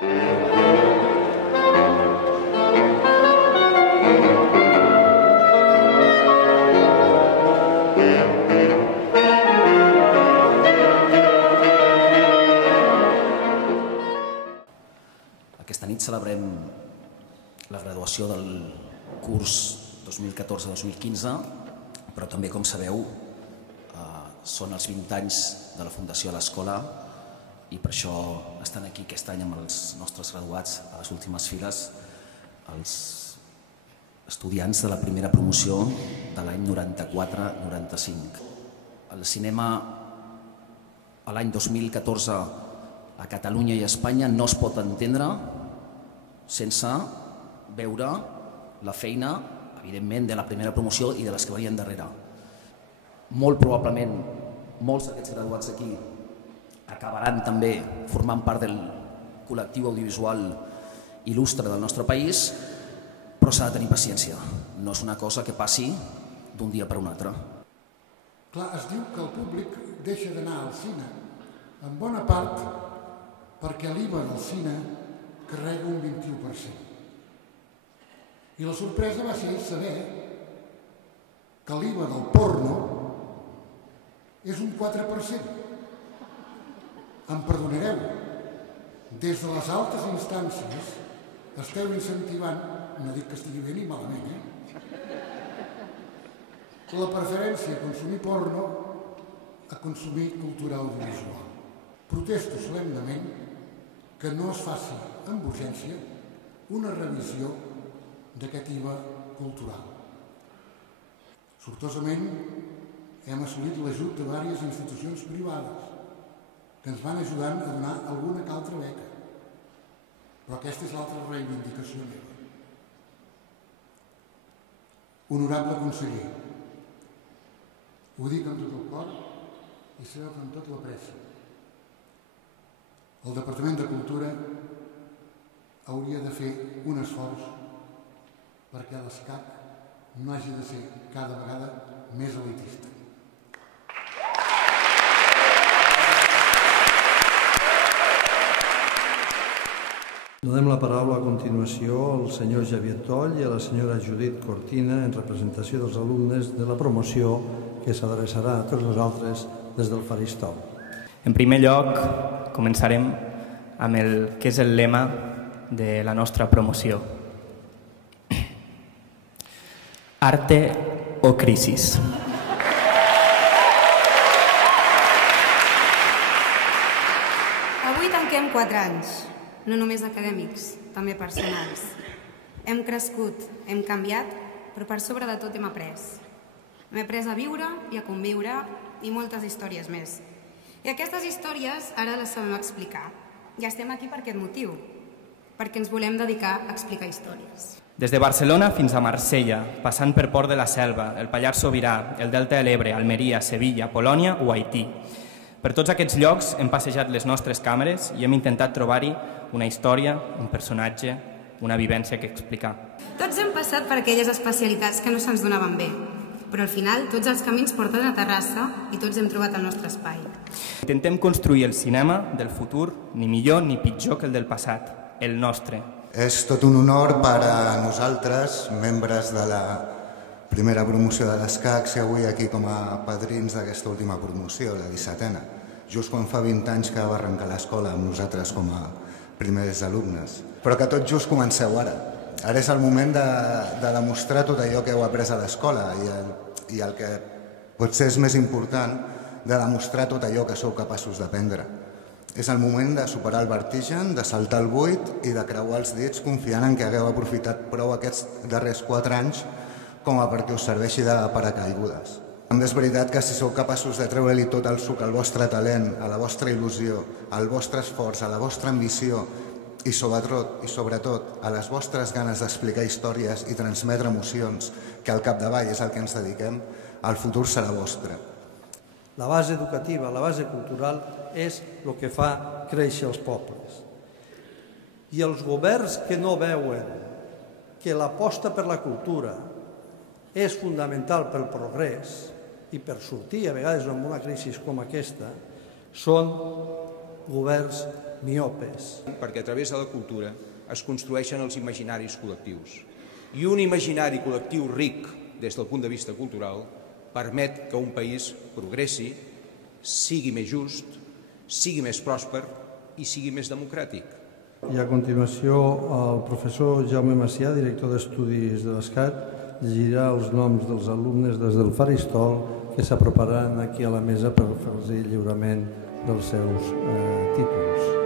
Aquesta nit celebrem la graduació del curs 2014-2015, però també, com sabeu, són els 20 anys de la Fundació a l'Escola i per això estan aquí aquest any amb els nostres graduats a les últimes files, els estudiants de la primera promoció de l'any 94-95. El cinema a l'any 2014 a Catalunya i a Espanya no es pot entendre sense veure la feina, evidentment, de la primera promoció i de les que venien darrere. Molt probablement, molts d'aquests graduats aquí acabaran també formant part del col·lectiu audiovisual il·lustre del nostre país, però s'ha de tenir paciència. No és una cosa que passi d'un dia per un altre. Clar, es diu que el públic deixa d'anar al cine, en bona part perquè l'IVA del cine carrega un 21%. I la sorpresa va ser saber que l'IVA del porno és un 4%. Em perdonareu, des de les altes instàncies esteu incentivant, no dic que estigui bé ni malament, la preferència a consumir porno a consumir cultura audiovisual. Protesto solemnement que no es faci amb urgència una revisió d'aquest IVA cultural. Sortosament hem assolit l'ajut de diverses institucions privades que ens van ajudant a donar alguna que altra beca. Però aquesta és l'altra reivindicació meva. Honorable conseller, ho dic amb tot el cor i sabeu que amb tot l'aprecio. El Departament de Cultura hauria de fer un esforç perquè l'ESCAC no hagi de ser cada vegada més elitista. Donem la paraula a continuació al senyor Xavier Toll i a la senyora Judit Cortina en representació dels alumnes de la promoció que s'adreçarà a tots nosaltres des del faristol. En primer lloc, començarem amb el que és el lema de la nostra promoció. Arte o crisis. Avui tanquem 4 anys, no només acadèmics, també personals. Hem crescut, hem canviat, però per sobre de tot hem après. Hem après a viure i a conviure i moltes històries més. I aquestes històries ara les sabem explicar. Ja estem aquí per aquest motiu, perquè ens volem dedicar a explicar històries. Des de Barcelona fins a Marsella, passant per Port de la Selva, el Pallars Sobirà, el Delta de l'Ebre, Almeria, Sevilla, Polònia o Haití. Per tots aquests llocs hem passejat les nostres càmeres i hem intentat trobar-hi una història, un personatge, una vivència que explicar. Tots hem passat per aquelles especialitats que no se'ns donaven bé, però al final tots els camins porten a Terrassa i tots hem trobat el nostre espai. Intentem construir el cinema del futur ni millor ni pitjor que el del passat, el nostre. És tot un honor per a nosaltres, membres de la primera promoció de l'ESCAC, ser avui aquí com a padrins d'aquesta última promoció, la 17a. Just quan fa 20 anys que va arrencar l'escola amb nosaltres com a primers alumnes. Però que tot just comenceu ara. Ara és el moment de demostrar tot allò que heu après a l'escola i el que potser és més important, de demostrar tot allò que sou capaços d'aprendre. És el moment de superar el vertigen, de saltar el buit i de creuar els dits confiant en que hagueu aprofitat prou aquests darrers 4 anys com a perquè us serveixi de paracaigudes. També és veritat que si sou capaços de treure-li tot el suc al vostre talent, a la vostra il·lusió, al vostre esforç, a la vostra ambició i sobretot a les vostres ganes d'explicar històries i transmetre emocions, que al capdavall és el que ens dediquem, el futur serà vostre. La base educativa, la base cultural és el que fa créixer els pobles. I els governs que no veuen que l'aposta per la cultura és fonamental pel progrés i per sortir a vegades en una crisi com aquesta, són governs miopes. Perquè a través de la cultura es construeixen els imaginaris col·lectius. I un imaginari col·lectiu ric des del punt de vista cultural permet que un país progressi, sigui més just, sigui més pròsper i sigui més democràtic. I a continuació el professor Jaume Macià, director d'estudis de l'ESCAT, llegirà els noms dels alumnes des del faristol que s'aproparan aquí a la mesa per fer-los el lliurament dels seus títols.